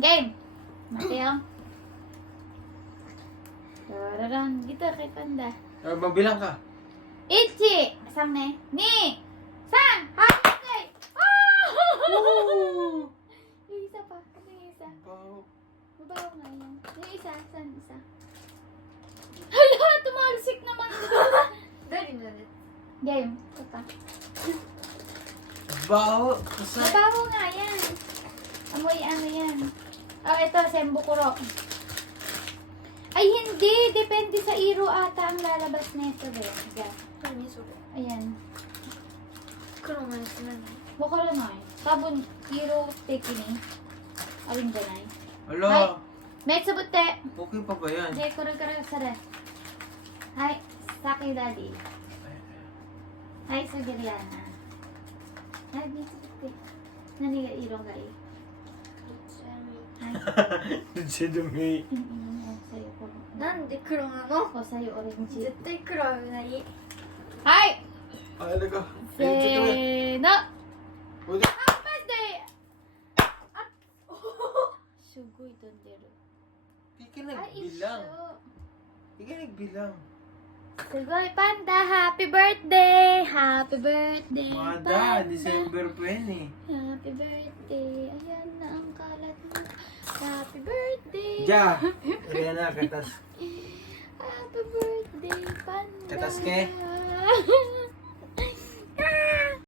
Game! Mateo. Tararan. Dito kay Panda. Magbilang ka. Ichi! Sang ne? Ni! Sang! Happy! Oh! Yung isa pa. Ano yung isa? Mabaho nga yan. Yung isa. Saan isa? Hala! Tumalsik naman. Dali na ulit. Game. Ito pa. Baho. Mabaho nga yan. Amoy ano yan. Oh, ito. Sembukuro. Ay, hindi. Depende sa iro ata ang lalabas nito. Diyan. Ayan. 黒のやつ何？わからない。多分、色的にあるんじゃない？ Ala. 目つぶって。 Okay pa ba yan? で、これからそれ。はい。さきダディ。はい、すぐりやな。はい、目つぶって。何が色がいい？はい。 Si Dumi. さよ、この。なんで黒なの？こうさよ、オレンジ絶。対黒はない。はい。 Ay, alaga. せーの。 Pwede. マジで。あ、すごい飛んでる。 Hindi ka あ、一緒。 nagbilang. Hindi ka nagbilang. すごいパンダ、ハッピーバースデー、ハッピーバースデー、 Mada, December pa yan eh. ハッピーバースデー、ayan na ang kalat mo. Happy birthday! Ja! Kaya na, katas. Happy birthday, panda! Katas ke?